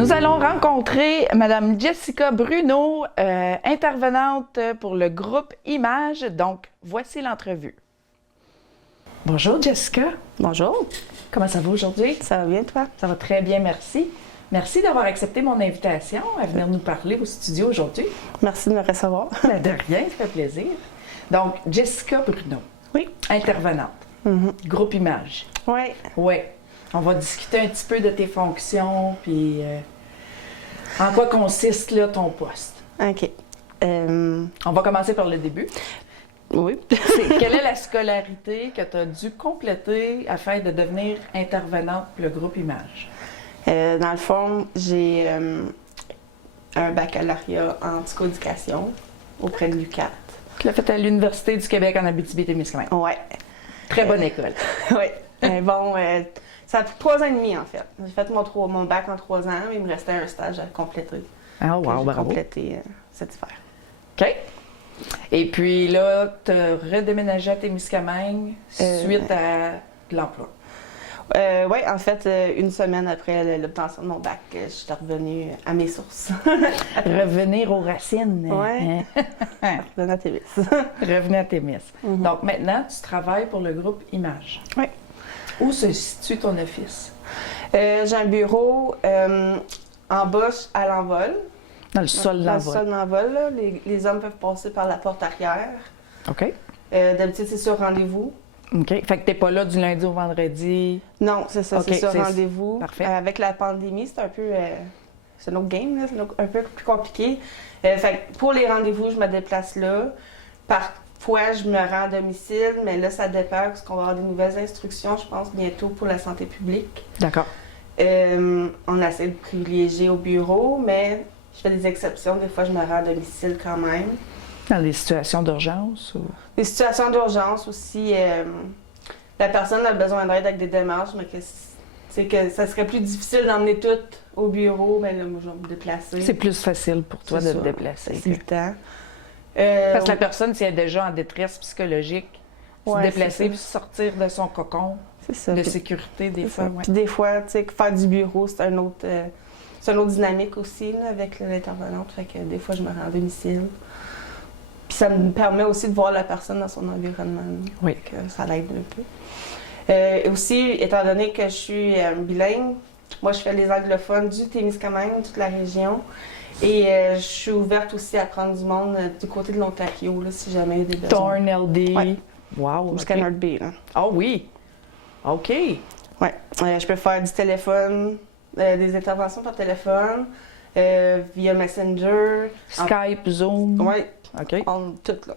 Nous allons rencontrer Madame Jessica Bruno, intervenante pour le groupe Images. Donc, voici l'entrevue. Bonjour Jessica. Bonjour. Comment ça va aujourd'hui? Ça va bien, toi? Ça va très bien, merci. Merci d'avoir accepté mon invitation à venir nous parler au studio aujourd'hui. Merci de me recevoir. Ben, de rien, ça fait plaisir. Donc, Jessica Bruno. Oui. Intervenante. Groupe Images. Oui. Oui. On va discuter un petit peu de tes fonctions, puis en quoi consiste là, ton poste. OK. On va commencer par le début. Oui. Quelle est la scolarité que tu as dû compléter afin de devenir intervenante pour le groupe Images? Dans le fond, j'ai un baccalauréat en psychoéducation auprès de l'UQAT. Tu l'as fait à l'Université du Québec en Abitibi-Témiscamingue. Oui. Très bonne école. Oui. Bon, ça a pris 3 ans et demi, en fait. J'ai fait mon bac en 3 ans, mais il me restait un stage à compléter. Ah, wow, J'ai bravo. complété cet hiver. OK. Et puis là, tu as redéménagé à Témiscamingue suite à l'emploi. Oui, en fait, une semaine après l'obtention de mon bac, je suis revenue à mes sources. Revenir aux racines. Oui. Hein? Revenue à Témis. Revenir à Témis. Donc maintenant, tu travailles pour le groupe Images. Oui. Où se situe ton office? J'ai un bureau en bas à l'envol. Dans le sol Dans le d'envol. sol d'envol, là. Les hommes peuvent passer par la porte arrière. OK. D'habitude, c'est sur rendez-vous. OK. Fait que t'es pas là du lundi au vendredi. Non, c'est ça, OK, c'est sur c'est- rendez-vous. parfait. Avec la pandémie, c'est un peu... c'est un autre game, là. C'est un peu plus compliqué. Fait que pour les rendez-vous, je me déplace là. Parfois, je me rends à domicile, mais là, ça dépend parce qu'on va avoir des nouvelles instructions, je pense, bientôt pour la santé publique. D'accord. On essaie de privilégier au bureau, mais je fais des exceptions. Des fois, je me rends à domicile quand même. Dans des situations d'urgence ou... Des situations d'urgence aussi, la personne a besoin d'aide avec des démarches, mais que ça serait plus difficile d'emmener tout au bureau, mais là, moi, je vais me déplacer. C'est plus facile pour toi de C'est te ça. déplacer. C'est le temps. Parce que la personne, si elle est déjà en détresse psychologique, se Ouais, déplacer c'est puis sortir de son cocon c'est ça. de Puis- sécurité, des c'est fois. ça. Ouais. Puis des fois, tu sais, faire du bureau, c'est une autre dynamique aussi là, avec l'intervenante. Fait que des fois, je me rends à domicile. Puis ça me permet aussi de voir la personne dans son environnement. Oui. Fait que ça l'aide un peu. Et aussi, étant donné que je suis bilingue, moi, je fais les anglophones du Témiscamingue, toute la région. Et je suis ouverte aussi à prendre du monde du côté de l'Ontario, là, si jamais il y a des besoins. Thorn LD. Ouais. Wow. Jusqu'à OK. North Bay, là. Ah oui. OK. Ouais. Je peux faire du téléphone, des interventions par téléphone, via Messenger. Skype, Zoom. Oui, OK. tout, là.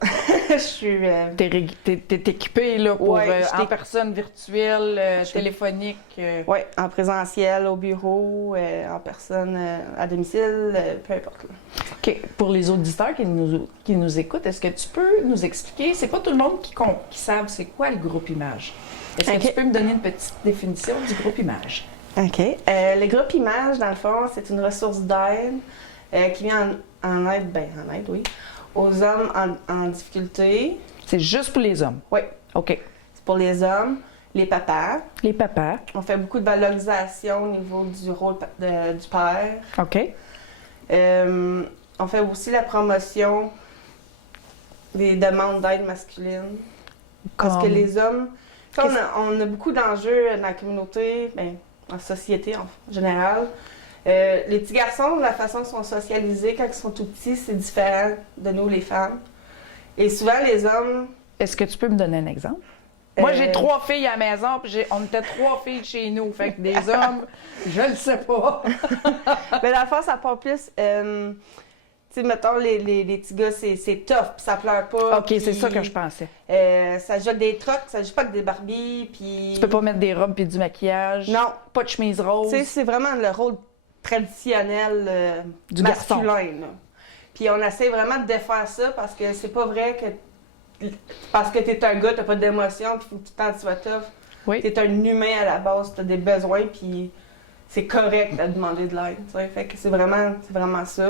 Je suis... T'es équipé là, pour Ouais, je en t'ai- personne virtuelle, Je- téléphonique. Oui, en présentiel, au bureau, en personne, à domicile, peu importe. Là. OK. Pour les auditeurs qui nous écoutent, est-ce que tu peux nous expliquer, c'est pas tout le monde qui savent c'est quoi le groupe Images. Est-ce que OK. tu peux me donner une petite définition du groupe Images? OK. Le groupe Images, dans le fond, c'est une ressource d'aide qui vient en aide, oui, aux hommes en difficulté. C'est juste pour les hommes? Oui, OK. c'est pour les hommes, les papas. Les papas? On fait beaucoup de valorisation au niveau du rôle du père. OK. On fait aussi la promotion des demandes d'aide masculine. Parce que Comme- les hommes, quand on a beaucoup d'enjeux dans la communauté, en société en général. Les petits garçons, la façon qu'ils sont socialisés quand ils sont tout petits, c'est différent de nous, les femmes. Et souvent, les hommes... Est-ce que tu peux me donner un exemple? Moi, j'ai Euh, 3 filles à la maison, puis on était 3 filles chez nous. Fait que des hommes, je le sais pas. Mais dans le fond, ça part plus... tu sais, mettons, les petits gars, c'est tough, puis ça pleure pas. OK, c'est puis, ça que je pensais. ça joue avec des trucs, ça joue pas avec des Barbies, puis... Tu peux pas mettre des robes puis du maquillage. Non. Pas de chemise Tu rose. sais, c'est vraiment le rôle traditionnel Du masculin. garçon. Là. Puis on essaie vraiment de défaire ça parce que c'est pas vrai que parce que t'es un gars, t'as pas d'émotion, puis faut que tout le temps tu sois tough. Oui. T'es un humain à la base, t'as des besoins, puis c'est correct de demander de l'aide. Tu sais. Fait que c'est vraiment ça.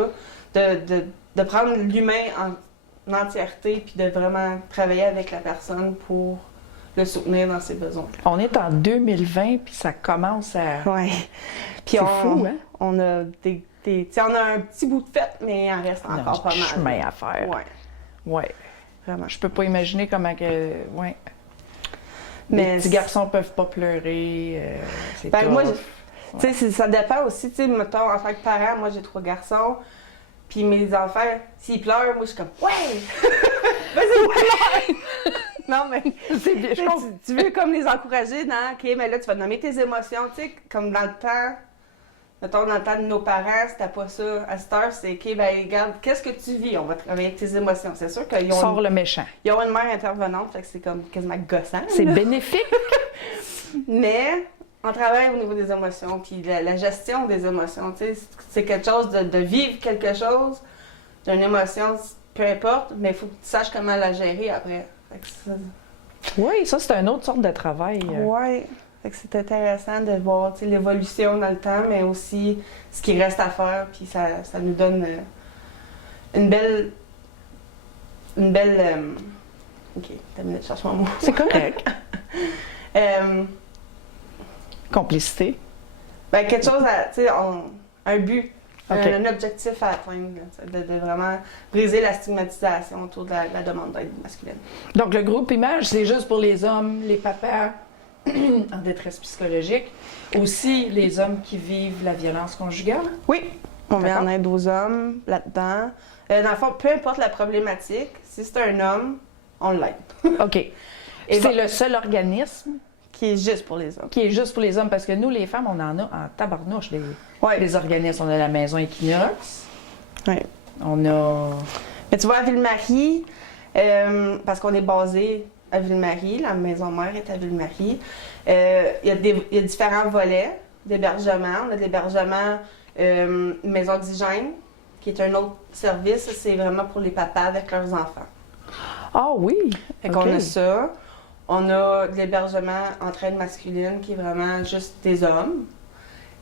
De prendre l'humain en entièreté, puis de vraiment travailler avec la personne pour le soutenir dans ses besoins. On est en 2020, puis ça commence à... Ouais. Puis C'est fou, hein? On a on a un petit bout de fête, mais il en reste encore pas mal. Chemin à faire. Ouais, Ouais. vraiment. Je peux pas imaginer comment que. Ouais. Mais Les petits garçons peuvent pas pleurer. C'est Ben, tough. moi, tu sais, ça dépend aussi, tu sais, mettons, en tant que parent, moi j'ai 3 garçons, puis mes enfants, s'ils pleurent, moi je suis comme, ouais! Vas-y, pleure! Non, mais C'est bien, je comprends. tu veux comme les encourager dans, OK, mais là, tu vas nommer tes émotions, tu sais, comme dans le temps, mettons, dans le temps de nos parents, c'était pas ça. À cette heure, c'est, OK, ben regarde, qu'est-ce que tu vis? On va travailler avec tes émotions. C'est sûr qu'ils Sors le méchant. ils ont une mère intervenante, fait que c'est comme quasiment gossant. C'est là. bénéfique. Mais on travaille au niveau des émotions, puis la gestion des émotions, tu sais, c'est quelque chose de vivre quelque chose, d'une émotion, peu importe, mais il faut que tu saches comment la gérer après. Fait que Oui, ça, c'est une autre sorte de travail. ouais, fait que c'est intéressant de voir, tu sais, l'évolution dans le temps, mais aussi ce qui reste à faire, puis ça nous donne une belle... OK, t'as une minute, je cherche mon mot. C'est correct. Complicité. Ben, quelque chose à, tu sais, un but, OK. un objectif à atteindre, là, de vraiment briser la stigmatisation autour de la demande d'aide masculine. Donc, le groupe Image, c'est juste pour les hommes, les papas en détresse psychologique, aussi les hommes qui vivent la violence conjugale. Oui, on vient D'accord. en aide aux hommes là-dedans. Dans le fond, peu importe la problématique, si c'est un homme, on l'aide. OK. Et C'est le seul organisme qui est juste pour les hommes. qui est juste pour les hommes, parce que nous, les femmes, on en a en tabarnouche, Ouais. les organismes. On a la maison Equinox, Ouais. on a... Mais tu vois, à Ville-Marie, parce qu'on est basé à Ville-Marie, la maison mère est à Ville-Marie, il y a différents volets d'hébergement. On a de l'hébergement Maison Oxygène, qui est un autre service. C'est vraiment pour les papas avec leurs enfants. Ah oui! Fait OK. qu'on a ça. On a de l'hébergement entraide masculine, qui est vraiment juste des hommes.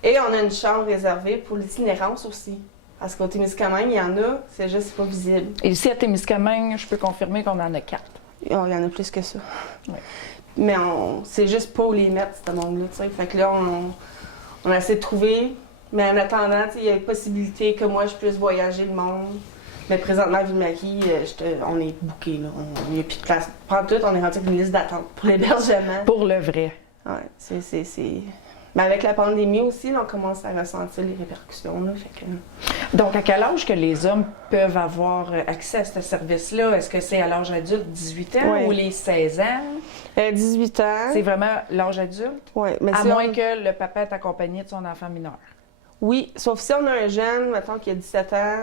Et on a une chambre réservée pour l'itinérance aussi. Parce qu'au Témiscamingue, il y en a, c'est juste pas visible. Et ici, à Témiscamingue, je peux confirmer qu'on en a 4. Il y en a plus que ça. Ouais. Mais c'est juste pas où les mettre, ce monde-là, tu sais. Fait que là, on a essayé de trouver. Mais en attendant, tu sais, il y a une possibilité que moi, je puisse voyager le monde. Mais présentement, à Ville-Marie, on est booké, là. Il n'y a plus de place. Prends tout, on est rendu avec une liste d'attente pour l'hébergement. Pour le vrai. Ouais, c'est... Mais avec la pandémie aussi, là, on commence à ressentir les répercussions, là. Fait que... Donc, à quel âge que les hommes peuvent avoir accès à ce service-là? Est-ce que c'est à l'âge adulte, 18 ans, Ouais. ou les 16 ans? 18 ans. C'est vraiment l'âge adulte? Ouais, mais À si moins on- que le papa est accompagné de son enfant mineur. Oui, sauf si on a un jeune, mettons, qui a 17 ans,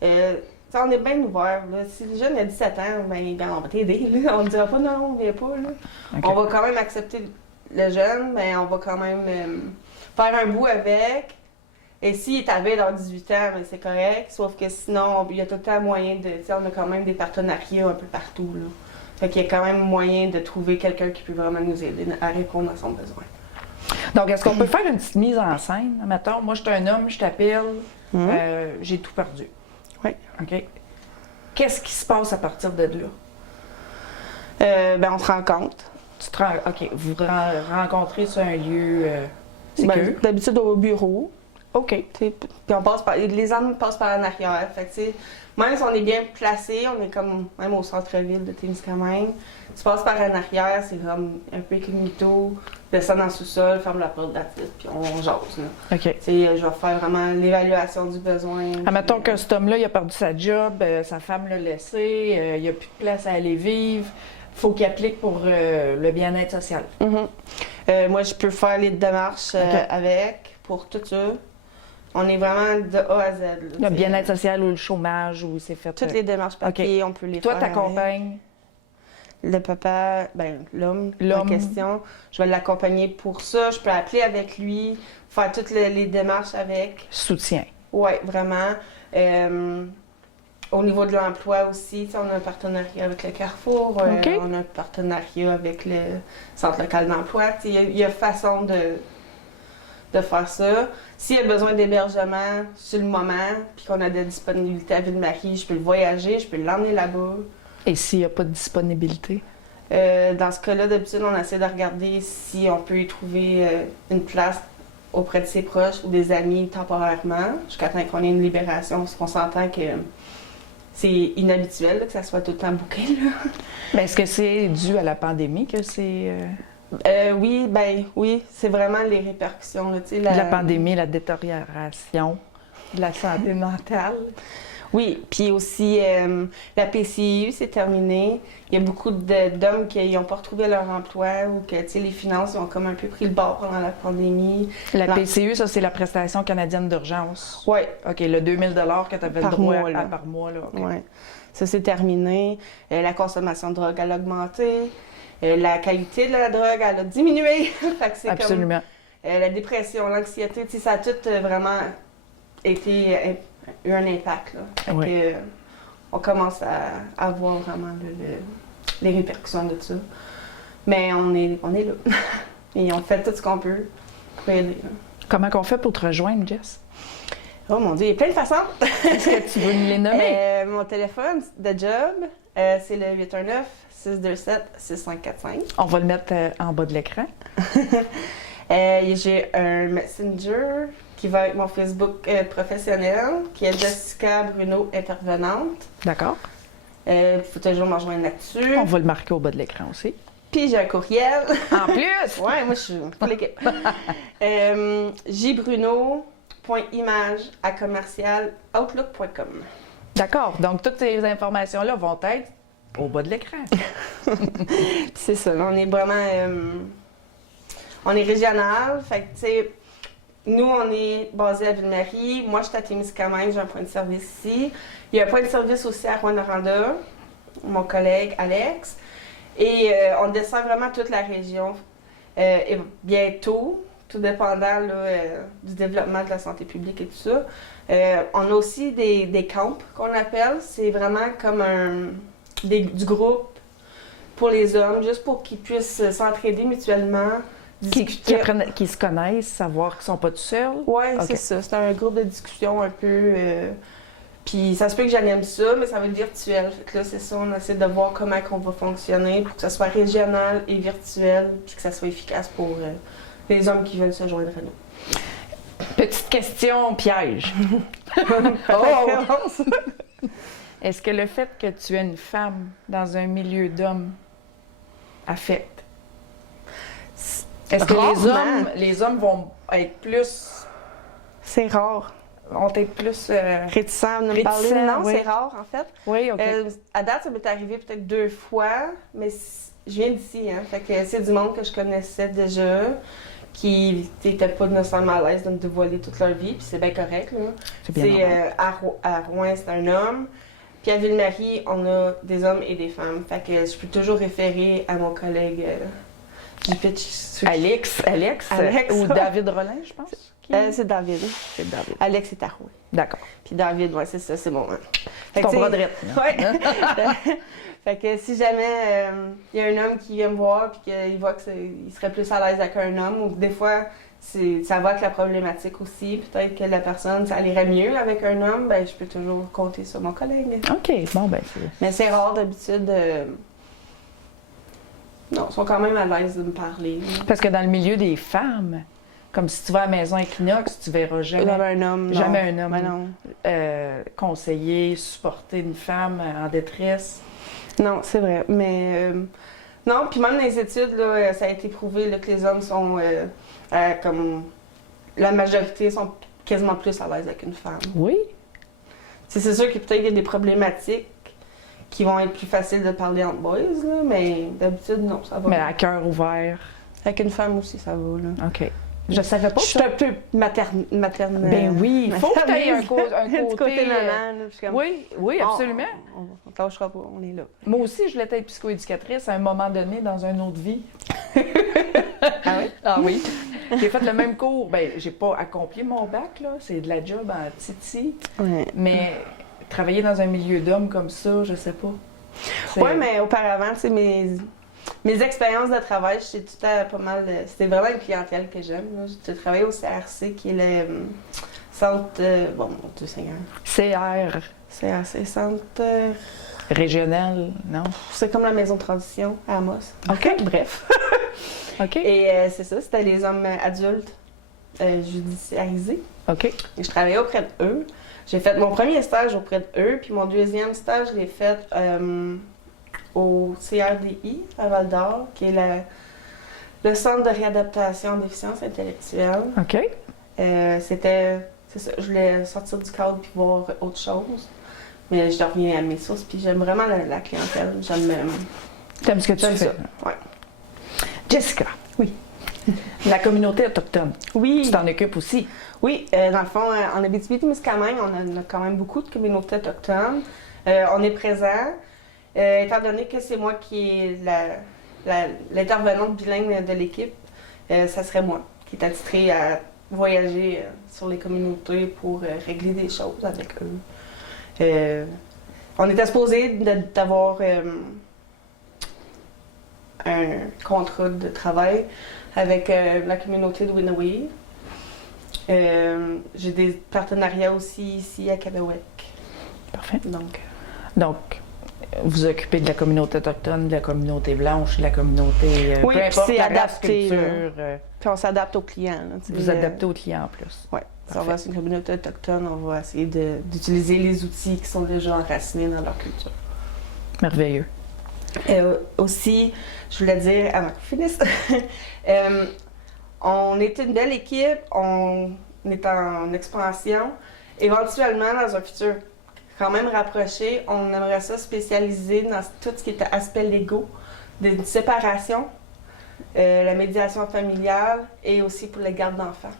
tu sais, on est bien ouvert, là. Si le jeune a 17 ans, ben on va t'aider, là. On ne dira pas non, on vient pas, là. OK. On va quand même accepter le jeune, mais on va quand même faire un bout avec. Et s'il est arrivé dans 18 ans, ben, c'est correct. Sauf que sinon, il y a tout le temps moyen de... Tu sais, on a quand même des partenariats un peu partout, là. Fait qu'il y a quand même moyen de trouver quelqu'un qui peut vraiment nous aider à répondre à son besoin. Donc, est-ce qu'on peut faire une petite mise en scène? Mettons, moi, je suis un homme, je t'appelle, Mhm. j'ai tout perdu. Oui. OK. Qu'est-ce qui se passe à partir de là? Ben, on se rencontre. Tu te OK, vous rencontrez sur un lieu Ben, sécure. d'habitude au bureau. OK. Tu sais, puis on passe par, les hommes passent par en arrière. Fait que, tu sais, même si on est bien placé, on est comme même au centre-ville de Témiscamingue, tu passes par en arrière, c'est comme un peu incognito, descends dans le sous-sol, ferme la porte de la tête, puis on jase. Là. OK. Tu sais, je vais faire vraiment l'évaluation du besoin. Admettons puis, que cet homme-là, il a perdu sa job, sa femme l'a laissé, il n'y a plus de place à aller vivre. Faut qu'il applique pour le bien-être social. moi, je peux faire les démarches Ok. avec, pour tout ça. On est vraiment de A à Z. Là, Le tu sais. bien-être social ou le chômage, ou c'est fait. Toutes les démarches papier, on peut les Toi, faire. avec. t'accompagnes. Le papa, ben l'homme L'homme. en question, je vais l'accompagner pour ça. Je peux appeler avec lui, faire toutes les démarches avec. Soutien. Oui, vraiment. Au niveau de l'emploi aussi, tu sais, on a un partenariat avec le Carrefour, OK. on a un partenariat avec le Centre local d'emploi. Tu sais, il y a façon de faire ça. S'il y a besoin d'hébergement sur le moment, puis qu'on a de la disponibilité à Ville-Marie, je peux le voyager, je peux l'emmener là-bas. Et s'il n'y a pas de disponibilité? Dans ce cas-là, d'habitude, on essaie de regarder si on peut y trouver une place auprès de ses proches ou des amis temporairement, jusqu'à temps qu'on ait une libération, parce qu'on s'entend que c'est inhabituel là, que ça soit tout le temps bouqué. Mais est-ce que c'est dû à la pandémie que c'est... Oui, c'est vraiment les répercussions. Là, La pandémie, la détérioration de la santé mentale. Oui, puis aussi, la PCU, c'est terminé. Il y a beaucoup d'hommes qui n'ont pas retrouvé leur emploi ou que les finances ont comme un peu pris le bord pendant la pandémie. La PCU, ça, c'est la prestation canadienne d'urgence. Oui. OK, le 2000 que tu avais le droit par mois. Là, okay. Oui. Ça, c'est terminé. La consommation de drogue, elle a augmenté. La qualité de la drogue, elle a diminué. Fait que c'est absolument. Comme, la dépression, l'anxiété, ça a tout vraiment eu un impact. Là. Fait que, on commence à voir vraiment les répercussions de ça. Mais on est là. Et on fait tout ce qu'on peut pour aider. Là. Comment qu'on fait pour te rejoindre, Jess? Oh mon Dieu, il y a plein de façons. Est-ce que tu veux nous les nommer? Mon téléphone de job, c'est le 819-627-6545. On va le mettre en bas de l'écran. J'ai un Messenger qui va avec mon Facebook professionnel, qui est Jessica Bruno, intervenante. D'accord. Il faut toujours me rejoindre là-dessus. On va le marquer au bas de l'écran aussi. Puis j'ai un courriel. En plus? Ouais, moi je suis pour l'équipe. jbruno.image@outlook.com. D'accord. Donc, toutes ces informations-là vont être au bas de l'écran. C'est ça. On est vraiment... on est régional. Fait que, tu sais, nous, on est basé à Ville-Marie. Moi, je suis à Témiscamingue. J'ai un point de service ici. Il y a un point de service aussi à Rouyn-Noranda. Mon collègue Alex. Et on dessert vraiment toute la région. Et bientôt, tout dépendant là, du développement de la santé publique et tout ça. On a aussi des camps qu'on appelle. C'est vraiment comme du groupe pour les hommes, juste pour qu'ils puissent s'entraider mutuellement, discuter. Qui se connaissent, savoir qu'ils ne sont pas tout seuls. Oui, c'est ça. C'est un groupe de discussion un peu... Puis ça se peut que j'aime ça, mais ça va être virtuel. Fait que là, c'est ça, on essaie de voir comment on va fonctionner pour que ça soit régional et virtuel, puis que ça soit efficace pour les hommes qui veulent se joindre à nous. Petite question piège. Est-ce que le fait que tu es une femme dans un milieu d'hommes affecte? Est-ce que les hommes vont être plus... C'est rare. Vont être plus... réticents de me parler? Non, oui. C'est rare, en fait. Oui, OK. À date, ça m'est arrivé peut-être 2 fois, mais je viens d'ici, hein. Fait que c'est du monde que je connaissais déjà, qui n'étaient pas nécessairement à l'aise de me dévoiler toute leur vie, puis c'est bien correct, là. C'est bien normal. À Rouen, c'est un homme. Puis à Ville-Marie, on a des hommes et des femmes. Fait que je peux toujours référer à mon collègue du pitch. Alex ou David Rollin, je pense? C'est David. C'est David. Alex est à Rouen. D'accord. Puis David, ouais, c'est ça, c'est bon. Hein. C'est ton bras de rythme. Ouais. Fait que si jamais il y a un homme qui vient me voir puis qu'il voit qu'il serait plus à l'aise avec un homme, ou des fois ça va avec la problématique aussi, peut-être que la personne, ça irait mieux avec un homme, ben je peux toujours compter sur mon collègue. OK, bon ben c'est... Mais c'est rare d'habitude. Non, ils sont quand même à l'aise de me parler. Parce que dans le milieu des femmes, comme si tu vas à la maison Equinox, tu verras jamais un homme. Jamais un homme Ben non. conseiller, supporter une femme en détresse. Non, c'est vrai. Mais non, puis même dans les études, là, ça a été prouvé là, que les hommes sont comme la majorité sont quasiment plus à l'aise avec une femme. Oui. C'est sûr qu'il peut-être y a des problématiques qui vont être plus faciles de parler entre boys, là, mais d'habitude, non, ça va. Mais à cœur ouvert. Avec une femme aussi, ça va. Là. OK. Je savais pas. Je suis un peu materne. Ben oui, il faut que tu aies un côté. Du côté maman. Comme, oui, absolument. On ne tâchera pas, on est là. Moi aussi, je voulais être psychoéducatrice à un moment donné dans une autre vie. Ah oui? Ah oui. J'ai fait le même cours. Ben, j'ai pas accompli mon bac, là. C'est de la job en titi. Ouais. Mais travailler dans un milieu d'hommes comme ça, je sais pas. Oui, mais auparavant, tu sais, mes expériences de travail, j'étais tout à pas mal. C'était vraiment une clientèle que j'aime. J'ai travaillé au CRC, qui est le centre. Bon, mon Dieu Seigneur. CRC, centre. Régional, non? C'est comme la maison de transition à Amos. OK. Bref. OK. Et c'est ça, c'était les hommes adultes. judiciarisés. OK. Et je travaillais auprès d'eux. J'ai fait mon premier stage auprès d'eux, puis mon deuxième stage, je l'ai fait au CRDI à Val-d'Or, qui est le Centre de réadaptation en déficience intellectuelle. OK. C'est ça, je voulais sortir du cadre puis voir autre chose. Mais je reviens à mes sources, puis j'aime vraiment la clientèle. T'aimes ce que tu J'aime fais? ça, ouais. Jessica. Oui. La communauté autochtone. Oui. Tu t'en occupes aussi. Oui, dans le fond, en Abitibi-Témiscamingue, on a quand même beaucoup de communautés autochtones. On est présent, étant donné que c'est moi qui est l'intervenante bilingue de l'équipe, ça serait moi qui est attitrée à voyager sur les communautés pour régler des choses avec eux. On était supposé d'avoir un contrat de travail avec la communauté de Winaway. J'ai des partenariats aussi ici à Cabewek. Parfait. Donc, vous occupez de la communauté autochtone, de la communauté blanche, de la communauté... oui, peu importe c'est la race, adapté. culture, Puis on s'adapte aux clients. Là, vous adaptez aux clients en plus. Oui. Si on va sur une communauté autochtone, on va essayer d'utiliser les outils qui sont déjà enracinés dans leur culture. Merveilleux. Aussi, je voulais dire, avant qu'on finisse, on est une belle équipe, on est en expansion. Éventuellement, dans un futur quand même rapproché, on aimerait ça spécialiser dans tout ce qui est aspect légaux, d'une séparation, la médiation familiale et aussi pour les gardes d'enfants.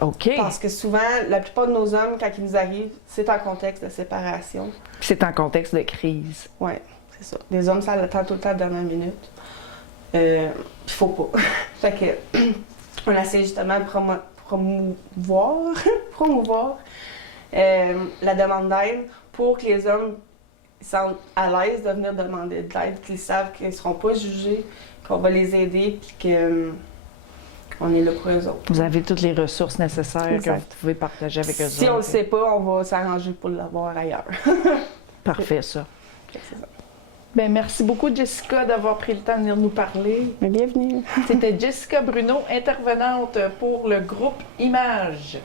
OK. Parce que souvent, la plupart de nos hommes, quand ils nous arrivent, c'est en contexte de séparation. C'est en contexte de crise. Oui, c'est ça. Les hommes, ça l'attend tout le temps à la dernière minute. Il faut pas. Fait que, on essaie justement de promouvoir la demande d'aide pour que les hommes se sentent à l'aise de venir demander de l'aide, qu'ils savent qu'ils ne seront pas jugés, qu'on va les aider, puis qu'on est là pour eux autres. Vous avez toutes les ressources nécessaires Exact. que vous pouvez partager avec eux autres. Si on ne le sait pas, on va s'arranger pour l'avoir ailleurs. Parfait, ça. C'est ça. Ben, merci beaucoup, Jessica, d'avoir pris le temps de venir nous parler. Bienvenue. C'était Jessica Bruno, intervenante pour le groupe Images.